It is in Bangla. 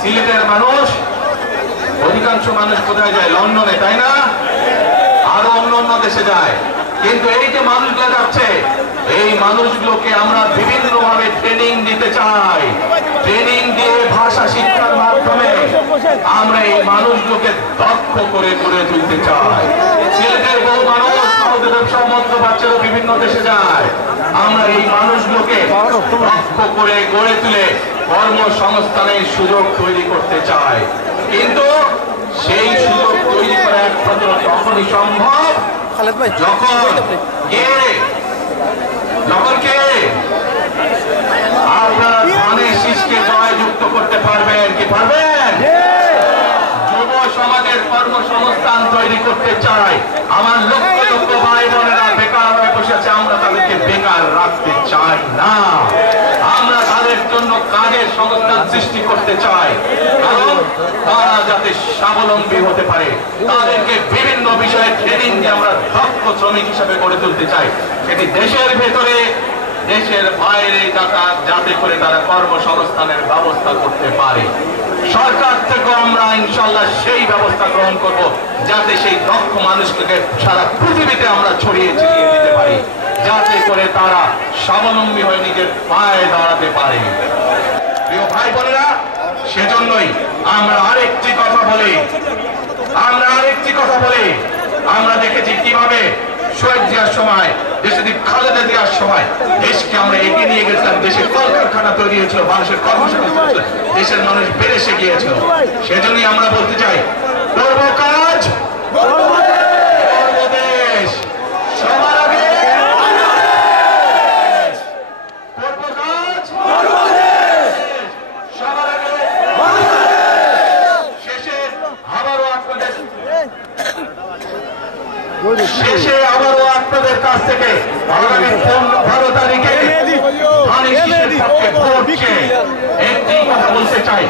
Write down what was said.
সিলেটের মানুষ, অধিকাংশ মানুষ কোথায় যায়? লন্ডনে, তাই না? আরো অন্য অন্য দেশে যায়। কিন্তু এই যে মানুষগুলো যাচ্ছে, এই মানুষগুলোকে আমরা বিভিন্ন ভাবে ট্রেনিং দিতে চাই। ট্রেনিং দিয়ে ভাষা শিক্ষার মাধ্যমে আমরা এই মানুষগুলোকে দক্ষ করে গড়ে তুলতে চাই। সিলেটের বহু মানুষ ব্যবসা মধ্যপ্রাচ্যের বিভিন্ন দেশে যায়। আমরা এই মানুষগুলোকে দক্ষ করে গড়ে তুলে কর্মসংস্থানের সুযোগ তৈরি করতে চাই। কিন্তু সেই সুযোগ তৈরি করা একমাত্র তখনই সম্ভব যখন আপনারা ধানের শীষকে জয়যুক্ত করতে পারবেন। কি পারবেন? যুব সমাজের কর্মসংস্থান তৈরি করতে চাই। আমার লক্ষ লক্ষ ভাই বোনেরা বেকার হয়ে বসে আছে, আমরা তাদেরকে বেকার রাখতে চাই না। আমরা তাদের জন্য কাজের সংস্থান সৃষ্টি করতে চাই, কারণ তারা যাতে স্বাবলম্বী হতে পারে। তাদেরকে বিভিন্ন বিষয়ে ট্রেনিং দিয়ে আমরা দক্ষ শ্রমিক হিসাবে গড়ে তুলতে চাই। সেটি দেশের ভেতরে, দেশের বাইরে, যাতে করে তারা কর্মসংস্থানের ব্যবস্থা করতে পারে। সরকার থেকে আমরা ইনশাল্লাহ সেই ব্যবস্থা গ্রহণ করব, যাতে সেই দক্ষ মানুষকে সারা পৃথিবীতে আমরা ছড়িয়ে ছিটিয়ে দিতে পারি, যাতে করে তারা স্বাবলম্বী হয়ে নিজের পায়ে দাঁড়াতে পারে। প্রিয় ভাই বোনেরা, সেজন্যই আমরা আরেকটি কথা বলি, আমরা দেখেছি কিভাবে শহীদ জিয়ার সময়, দেশে খালেদা জিয়ার সময় দেশকে আমরা এগিয়ে নিয়ে গেছিলাম। দেশে কলকারখানা তৈরি হয়েছিল, মানুষের কর্মসংস্থান ছিল, দেশের মানুষ বেড়ে গিয়েছিল। সেজন্যই আমরা বলতে চাই, করবো কাজ, দেশ সবার আগে, করবো কাজ সবার আগে। শেষে আবারও আপনাদের কাছ থেকে আগামী 15 তারিখে ধানের শীষের পক্ষে ভোট চেয়ে একটি কথা বলতে চাই।